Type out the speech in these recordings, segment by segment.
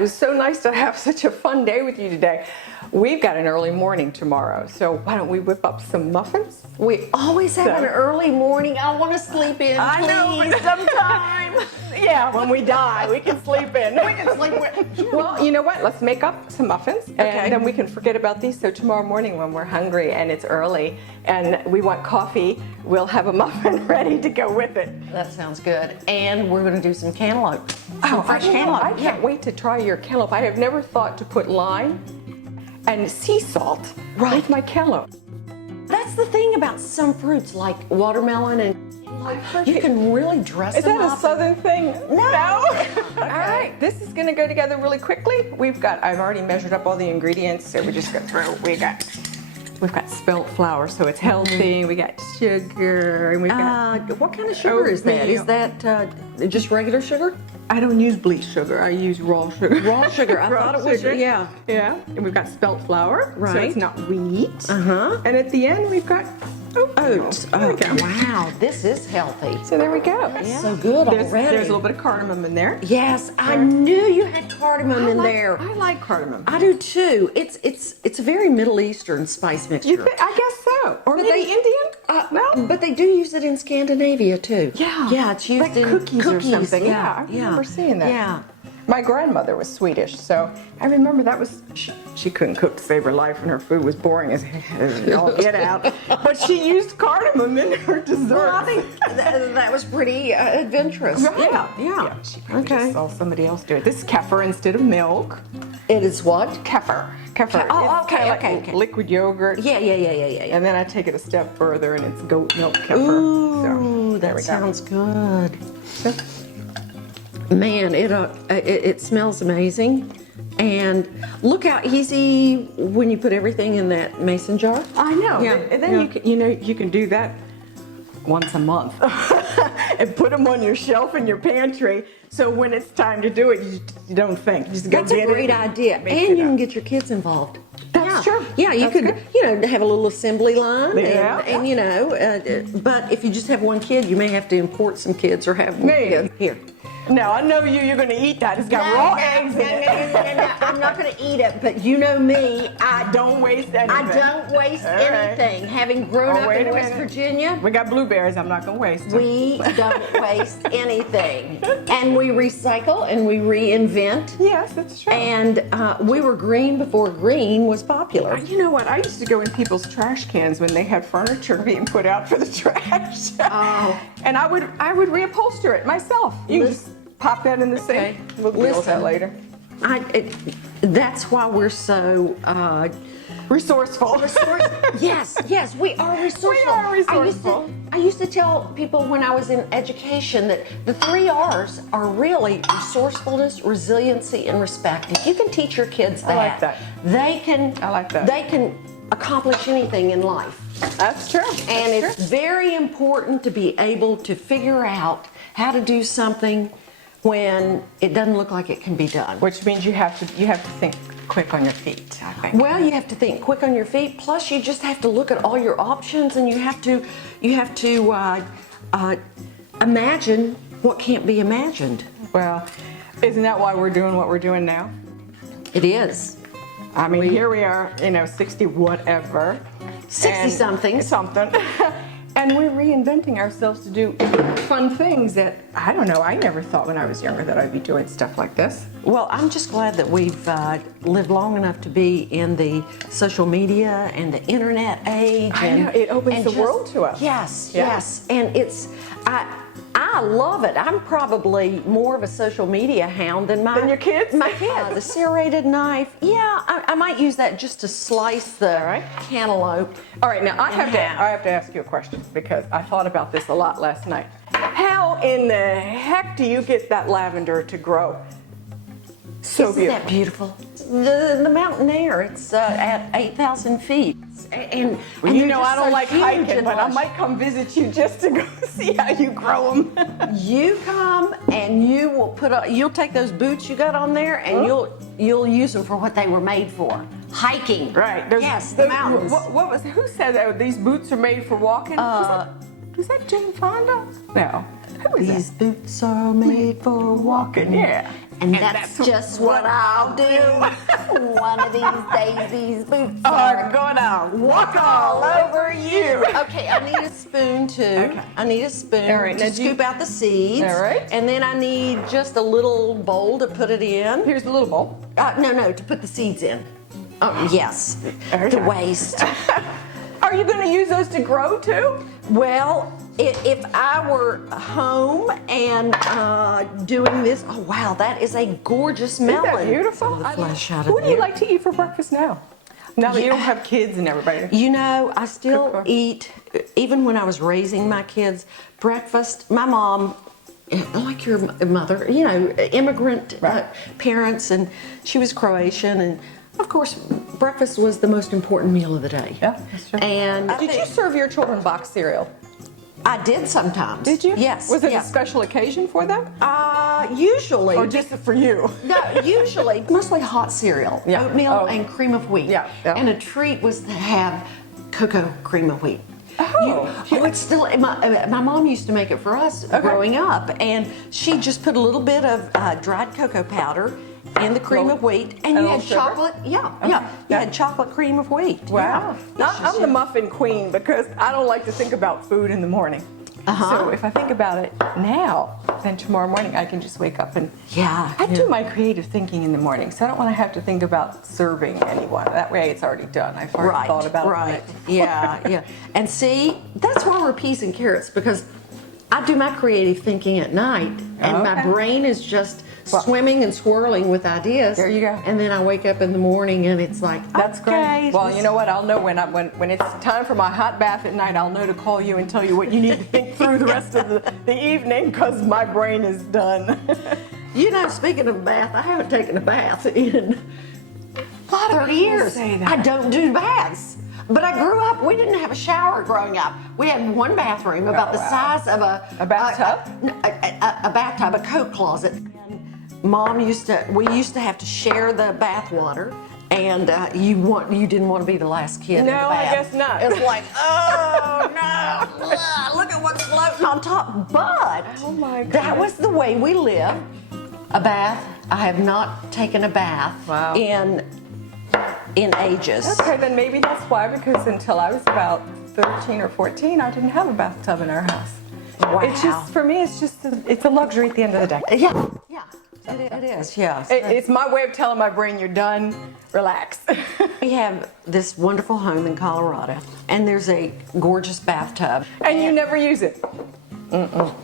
it was so nice to have such a fun day with you today. We've got an early morning tomorrow, so why don't we whip up some muffins? We always have an early morning. I want to sleep in, I know, please, but sometime. Yeah, when we die, we can sleep in. We can sleep in. Well, you know what? Let's make up some muffins, and then we can forget about these. So tomorrow morning when we're hungry and it's early and we want coffee, we'll have a muffin ready to go with it. That sounds good. And we're going to do some cantaloupe. Some fresh I cantaloupe. can't wait to try your cantaloupe. I have never thought to put lime and sea salt with my cantaloupe. That's the thing about some fruits like watermelon and you can really dress Is them that up. a southern thing? No. All right, this is gonna go together really quickly. I've already measured up all the ingredients, so we just go through. We've got spelt flour, so it's healthy. We got sugar, and we got. What kind of sugar is that? oatmeal. Is that just regular sugar? I don't use bleach sugar. I use raw sugar. Raw sugar. I thought it was, yeah. Yeah, and we've got spelt flour, so Right. it's not wheat. Uh-huh. And at the end, we've got Oats. There we go. Wow, this is healthy. So there we go. That's so good already. There's a little bit of cardamom in there. Yes, I knew you had cardamom in there. I like cardamom. I do too. It's a very Middle Eastern spice mixture. You think? I guess so. Or But maybe they- Indian? No. But they do use it in Scandinavia too. Yeah. Yeah, it's used like in cookies or something. Yeah, I remember seeing that. Yeah. My grandmother was Swedish, so I remember that was, she couldn't cook to save her life and her food was boring as all get out. But she used cardamom in her dessert. Well, I think that was pretty adventurous. Right. Yeah. She probably just saw somebody else do it. This is kefir instead of milk. It is what? Kefir. Kefir. Oh, It's kinda like okay. liquid yogurt. Yeah. And then I take it a step further and it's goat milk kefir. Ooh, there that we go. sounds good. Man, it smells amazing. And look how easy when you put everything in that mason jar. I know. Yeah, And then you can do that once a month and put them on your shelf in your pantry. So when it's time to do it, you don't think. You just go That's a get great it. idea. Mix And it you can up. get your kids involved. That's true. Yeah, you That's could, good. have a little assembly line, Yeah. and but if you just have one kid, you may have to import some kids or have more kids. Here. No, I know you're going to eat that. It's got raw eggs in it. No. I'm not going to eat it, but you know me. I Don't waste anything. I don't waste All right. anything. Having grown Oh, up wait in a West minute. Virginia, We got blueberries. I'm not going to waste them. we don't waste anything. And we recycle and we reinvent. Yes, that's true. And we were green before green was popular. You know what? I used to go in people's trash cans when they had furniture being put out for the trash. Oh. And I would reupholster it myself. You can just pop that in the sink. We'll deal with that later. That's why we're so Resourceful. yes, we are resourceful. We are resourceful. I used to tell people when I was in education that the 3 R's are really resourcefulness, resiliency, and respect. If you can teach your kids that, I like that. I like that. They can accomplish anything in life. That's true. And it's very important to be able to figure out how to do something when it doesn't look like it can be done. Which means you have to think quick on your feet, I think. Well, you have to think quick on your feet. Plus, you just have to look at all your options, and you have to imagine what can't be imagined. Well, isn't that why we're doing what we're doing now? It is. I mean, here we are, 60 whatever. 60-something. Something. And we're reinventing ourselves to do fun things that, I don't know, I never thought when I was younger that I'd be doing stuff like this. Well, I'm just glad that we've lived long enough to be in the social media and the internet age. I know, it opens and the world to us. Yes, Yeah. yes. And I love it. I'm probably more of a social media hound than your kids? My kids. The serrated knife. Yeah, I might use that just to slice the cantaloupe. All right, now I have to ask you a question because I thought about this a lot last night. How in the heck do you get that lavender to grow so Isn't that beautiful? The mountain air, it's at 8,000 feet. And Well, and they're I just don't so like huge hiking, and but I lush. might come visit you just to go see how you grow them. You come and you will you'll take those boots you got on there and you'll use them for what they were made for. Hiking. Right. Yes, the mountains. Who said that these boots are made for walking? Was that Jane Fonda? No. Who is These boots are made for walking. Yeah. And that's just what I'll do. One of these days, these boots Are gonna walk all over you. Okay, I need a spoon too. Okay. I need a spoon All right, now to do you- scoop out the seeds. All right. And then I need just a little bowl to put it in. Here's the little bowl. No, to put the seeds in. Oh, yes. Okay. The waste. Are you gonna use those to grow too? Well, if I were home and doing this, oh wow, that is a gorgeous melon. Isn't that beautiful? Pull the flesh out of Who do you there. like to eat for breakfast now? Now that you don't have kids and everybody. You know, I still Cook. eat, even when I was raising my kids, breakfast. My mom, like your mother, you know, immigrant Right. parents, and she was Croatian, and of course, breakfast was the most important meal of the day. Yeah, that's true. And Did you serve your children box cereal? I did sometimes. Did you? Yes. Was it yeah. a special occasion for them? Usually. Or just for you? No, usually mostly hot cereal, Yeah. oatmeal Oh. and cream of wheat. Yeah, yeah. And a treat was to have cocoa cream of wheat. Oh, It's still my mom used to make it for us growing up, and she just put a little bit of dried cocoa powder in the cream of wheat, and you little had sugar? chocolate. Yeah, yeah, you Yeah. had chocolate cream of wheat. Wow. Yeah. I'm the muffin queen because I don't like to think about food in the morning. So if I think about it now, then tomorrow morning I can just wake up and Yeah. I do my creative thinking in the morning, so I don't want to have to think about serving anyone. That way it's already done. I've already Right, thought about right. it. Yeah. And see, that's why we're peas and carrots, because I do my creative thinking at night, and my Okay. brain is just swimming and swirling with ideas. There you go. And then I wake up in the morning, and it's like, That's okay, great. Well, you know what? I'll know when it's time for my hot bath at night. I'll know to call you and tell you what you need to think through the rest of the evening because my brain is done. You know, speaking of bath, I haven't taken a bath in A lot of 30 people years. say that. I don't do baths. But I grew up, we didn't have a shower growing up. We had one bathroom about the size of A bathtub? a bathtub, a coat closet. And we used to have to share the bath water. And you didn't want to be the last kid in the No, bath. I guess not. It was like, oh no, look at what's floating on top. But Oh, my that was the way we lived. A bath. I have not taken a bath Wow. in ages. Okay, then maybe that's why, because until I was about 13 or 14, I didn't have a bathtub in our house. Wow. It's just, for me, it's a luxury at the end of the day. Yeah. It is, yes. It's my way of telling my brain you're done, relax. We have this wonderful home in Colorado, and there's a gorgeous bathtub. And you never use it.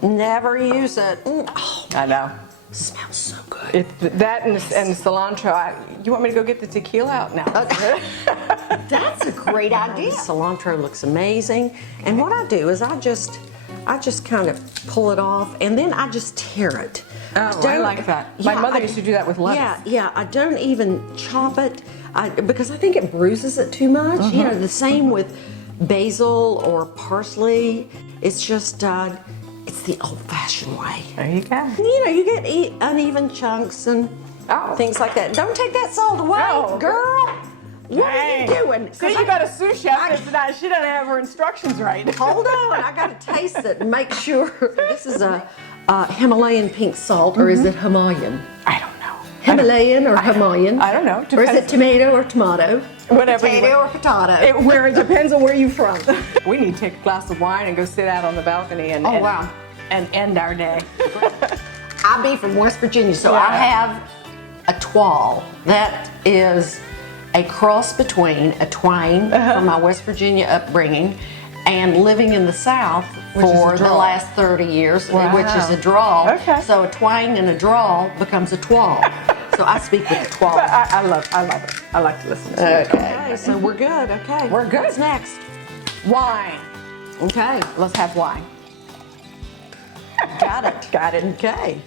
Never use it. Oh, I know. it smells so good. That and the cilantro. You want me to go get the tequila out now? That's a great idea. Cilantro looks amazing. And what I do is I just kind of pull it off, and then I just tear it. Oh, I Don't- like that. My mother used to do that with lettuce. Yeah, I don't even chop it because I think it bruises it too much. You know, the same with basil or parsley. It's just, it's the old-fashioned way. There you go. You know, you get uneven chunks and things like that. Don't take that salt away, No. girl. What are you doing? See, you got a sous chef that's not, she doesn't have her instructions right. Hold on, I gotta taste it and make sure. This is a Himalayan pink salt, or is it Himalayan? I don't know. Himalayan or Himalayan? I don't know. Or is it Depends. tomato or tomato? Whatever you Potato want. or potato? It depends on where you're from. We need to take a glass of wine and go sit out on the balcony and wow. and end our day. I be from West Virginia, so Yeah. I have a twal. That is a cross between a twang from my West Virginia upbringing and living in the South Which is a for the drawl. last 30 years, Wow. which is a drawl. Okay. So a twang and a drawl becomes a twal. So I speak with the twal. But I love it. I like to listen to it. Okay, so we're good. Okay. We're good. What's next? Wine. Okay. Let's have wine. Got it. Got it. Okay.